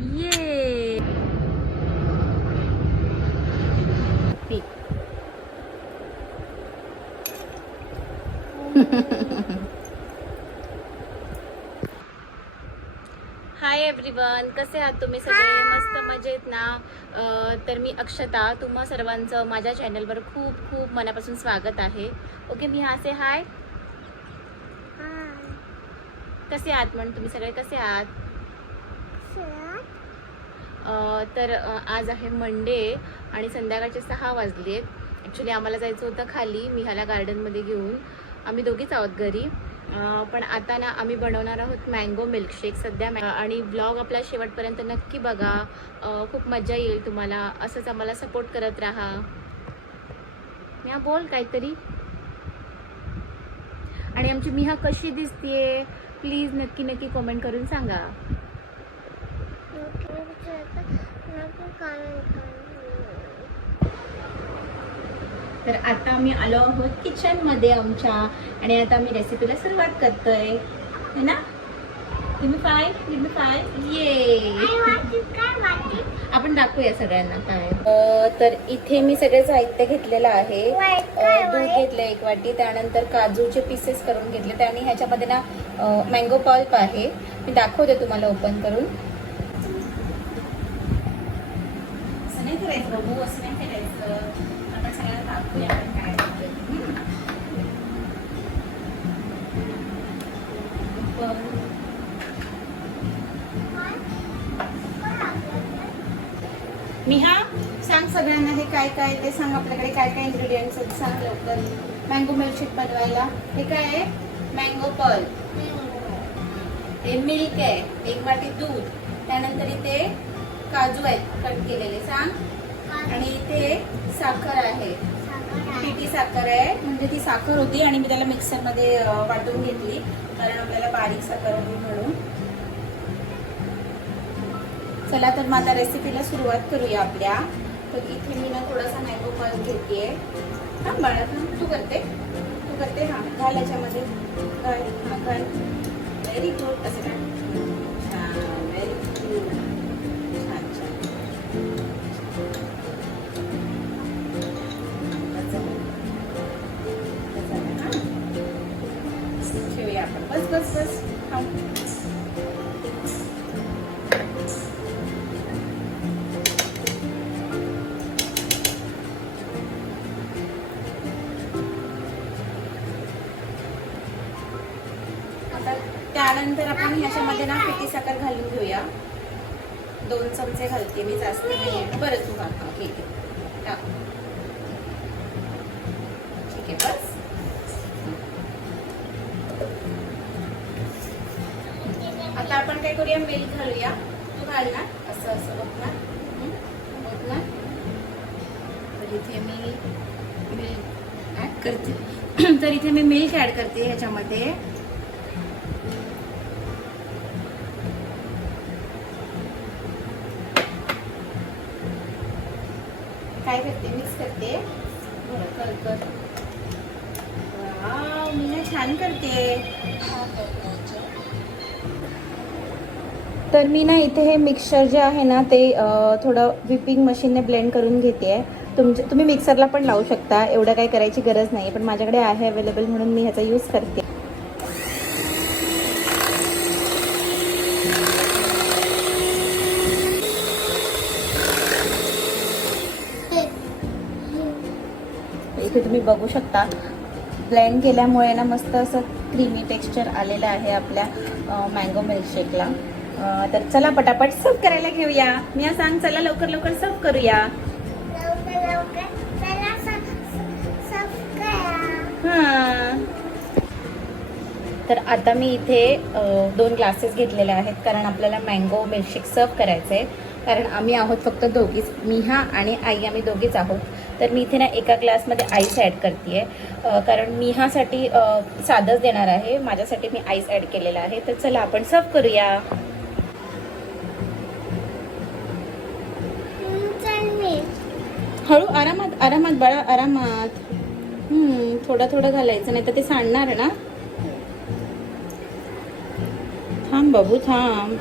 ये P. Hi everyone, कसे आहात तुम्ही सगळे? मस्त मजेत ना? तर मी अक्षता, तुम्हा सर्वांचं माझ्या चॅनलवर खूप खूप मनापासून स्वागत आहे. ओके, मी हासे हाय. कसे आहात म्हणून तुम्ही सगळे कसे आहात? तर आज आहे मंडे आणि संध्याकाळचे 6 वाजलेत. ॲक्च्युली आम्हाला जायचं होतं खाली मिहाला गार्डनमध्ये घेऊन. आम्ही दोघीच आहोत घरी. पण आता ना आम्ही बनवणार आहोत मँगो मिल्कशेक सध्या. आणि ब्लॉग आपला शेवटपर्यंत नक्की बघा. खूप मजा येईल तुम्हाला. असंच आम्हाला सपोर्ट करत राहा. मिहा बोल काहीतरी. आणि आमची मिहा कशी दिसतीये प्लीज नक्की नक्की कमेंट करून सांगा. तर आता आम्ही आलो आहोत किचनमध्ये आमच्या आणि आता आम्ही रेसिपीला सुरुवात करतोय है ना. गिव मी फाय ये. आपण दाखवूया सगळ्यांना काय. तर इथे मी सगळे साहित्य घेतलेलं आहे. दूध घेतलं 1 वाटी, त्यानंतर काजूचे पीसेस करून घेतले आणि ह्याच्यामध्ये ना मँगो पल्प आहे. मी दाखवते तुम्हाला ओपन करून. असं नाही करायचं बघू, असं नाही करायचं. आपण सगळ्यांना दाखवूया काय मिहा सांग सगळ्यांना हे काय काय ते सांग. आपल्याकडे काय काय इन्ग्रेडियंट्स आहेत सांग लवकर. मँगो मिल्कशेक बनवायला हे काय आहे? मँगो पल्प, हे मिल्क आहे, 1 वाटी दूध, त्यानंतर इथे काजू आहेत कट केलेले सांग, आणि इथे साखर आहे, पिठी साखर आहे. म्हणजे ती साखर होती आणि मी त्याला मिक्सरमध्ये वाटून घेतली कारण आपल्याला बारीक साखर हवी म्हणून. चला तर मग आता रेसिपीला सुरुवात करूया आपल्या. तर इथे मी ना थोडासा मँगो पल्प घेतेय. हा बाळा तू करते हा घाल याच्यामध्ये. घाल व्हेरी गुड. असं काय छान, व्हेरी गुड. छान छान. ठेवूया आपण. बस बस बस खाऊ. त्यानंतर आपण ह्याच्यामध्ये ना पिठी साखर घालून घेऊया. 2 चमचे घालते मी, जास्त नाही. बरं तू घाल. ठीक आहे टाक. ठीक आहे बस. आता आपण काय करूया, मिल्क घालूया. तू घाल ना. असं असं बघ ना. तर इथे मी मिल्क ऍड करते. तर इथे मी मिल्क ऍड करते ह्याच्यामध्ये. काय करते, मिक्स करते. बरं कर. वाव, मी ना छान करते. तर मी ना इथे हे मिक्सचर जे आहे ना ते थोडं व्हिपिंग मशीनने ब्लेंड करून घेते आहे. तुम्ही मिक्सरला पण लावू शकता, एवढं काही करायची गरज नाही, पण माझ्याकडे आहे अवेलेबल म्हणून मी ह्याचा यूज करते. इथे तुम्ही बघू शकता ब्लेंड केल्यामुळे ना मस्त असं क्रीमी टेक्स्चर आलेलं आहे आपल्या मँगो मिल्कशेकला. तर चला पटापट सर्व करायला घेऊया. मी सांग चला लवकर लवकर सर्व करूया. हां, तर आता मी इथे 2 ग्लासेस घेतलेले आहेत कारण आपल्याला मँगो मिल्कशेक सर्व करायचं आहे. कारण आम्ही आहोत फक्त दोघीच, मिहा आणि आई, आम्ही दोघीच आहोत. तर मी इथे ना एका ग्लासमध्ये आईस ॲड करते आहे कारण मिहासाठी साधंच देणार आहे, माझ्यासाठी मी आईस ॲड केलेला आहे. तर चला आपण सर्व करूया. हळू, आरामात आरामात बाळा, आरामात. थोडं थोडं घालायचं नाही तर ते सांडणार ना. थांब बाबू थांब.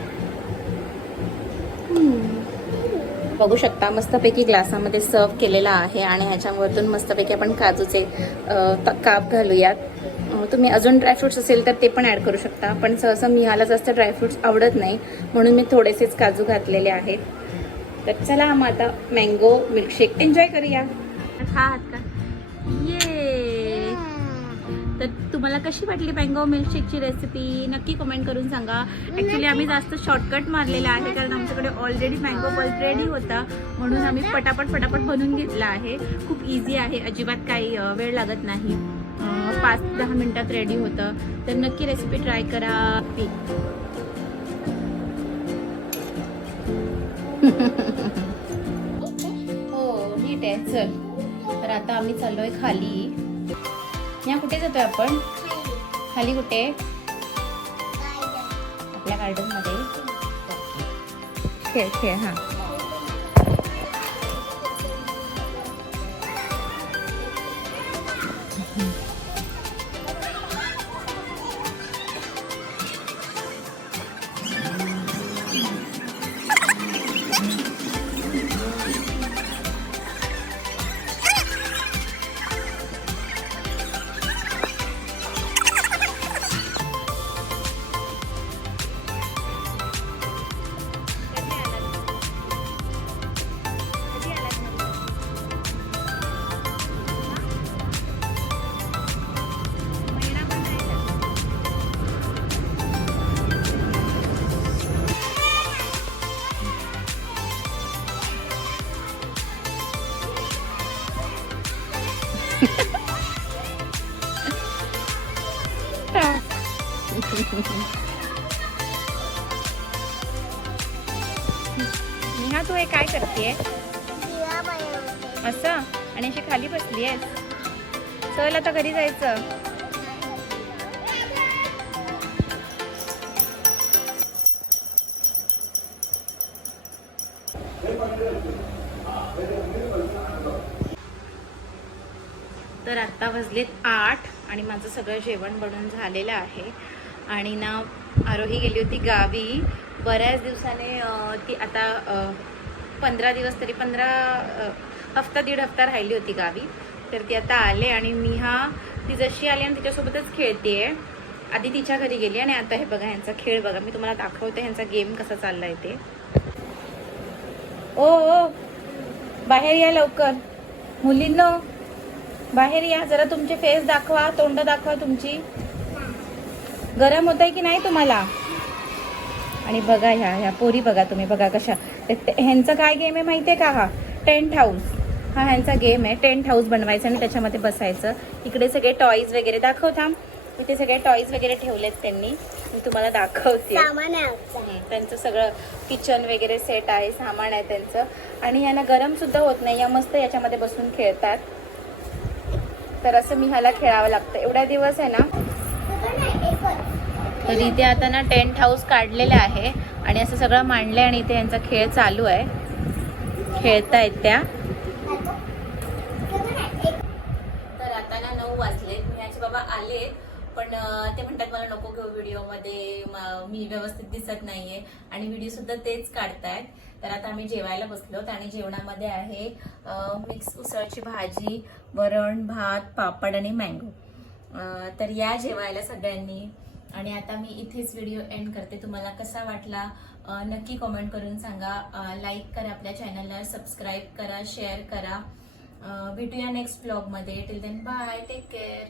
बघू शकता मस्तपैकी ग्लासामध्ये सर्व केलेला आहे आणि ह्याच्यावरतून मस्तपैकी आपण काजूचे काप घालूयात. तुम्ही अजून ड्रायफ्रुट्स असेल तर ते पण ॲड करू शकता, पण सहसा मी ह्याला जास्त ड्रायफ्रुट्स आवडत नाही म्हणून मी थोडेसेच काजू घातलेले आहेत. तर चला मग आता मँगो मिल्कशेक एन्जॉय करूया. हा हात का ये. तर तुम्हाला कशी वाटली मँगो मिल्कशेकची रेसिपी नक्की कमेंट करून सांगा. ॲक्च्युली आम्ही जास्त शॉर्टकट मारलेला आहे कारण आमच्याकडे ऑलरेडी मँगो पल्प रेडी होता म्हणून आम्ही पटापट बनवून घेतला आहे. खूप इझी आहे, अजिबात काही वेळ लागत नाही. 5-10 मिनिटात रेडी होतं. तर नक्की रेसिपी ट्राय करा. हो नीट आहे. चल तर आता आम्ही चाललोय खाली. या कुठे जातोय आपण? खाली कुठे? आपल्या गार्डन मध्ये. खेळ खेळ. हा नेहा तू हे काय करतेय असं आणि अशी खाली बसली आहेस? चल आता घरी जायचं. तर आत्ता वाजलेत 8 आणि माझं सगळं जेवण बनवून झालेलं आहे. आणि ना आरोही गेली होती गावी बऱ्याच दिवसाने. ती आता 15 दिवस तरी 15 दीड हफ्ता राहिली होती गावी. तर ती आता आले आणि मी ती जशी आली आणि तिच्यासोबतच खेळते. आधी तिच्या घरी गेली आणि आता हे बघा ह्यांचा खेळ बघा. मी तुम्हाला दाखवते ह्यांचा गेम कसा चाललाय ते. ओ बाहेर या लवकर मुलींनो, बाहेर या जरा. तुमचे फेस दाखवा, तोंड दाखवा तुमची. गरम होत आहे की नाही तुम्हाला? आणि बघा ह्या पोरी बघा तुम्ही बघा कशा. ह्यांचा काय गेम आहे माहिती आहे का? हा टेंट हाऊस. हा ह्यांचा गेम आहे. टेंट हाऊस बनवायचं आणि त्याच्यामध्ये बसायचं. इकडे सगळे टॉईज वगैरे दाखवता. इथे सगळे टॉईज वगैरे ठेवलेत त्यांनी. मी तुम्हाला दाखवते. त्यांचं सगळं किचन वगैरे सेट आहे, सामान आहे त्यांचं. आणि ह्यांना गरम सुद्धा होत नाही. या मस्त याच्यामध्ये बसून खेळतात. तर असं मी ह्याला खेळावं लागतं. एवढ्या दिवस आहे ना. तर इथे आता ना टेंट हाऊस काढलेलं आहे आणि असं सगळं मांडलंय आणि इथे यांचा खेळ चालू आहे. खेळतायत त्या. तर आता ना 9 वाजलेत. मी याचे बाबा आले पण ते म्हणतात मला नको घेऊ व्हिडिओमध्ये, मी व्यवस्थित दिसत नाहीये आणि व्हिडिओ सुद्धा तेच काढतायत. तर आता आम्ही जेवायला बसलोत आणि जेवणामध्ये आहे मिक्स उसळची भाजी, वरण, भात, पापड आणि मँगो. तर या जेवायला सगळ्यांनी. आणि आता मी इथेच व्हिडिओ एंड करते. तुम्हाला कसा वाटला नक्की कमेंट करून सांगा. लाईक करा, आपल्या चॅनलला सबस्क्राईब करा, शेअर करा. भेटूया नेक्स्ट ब्लॉगमध्ये. Till then bye, take care.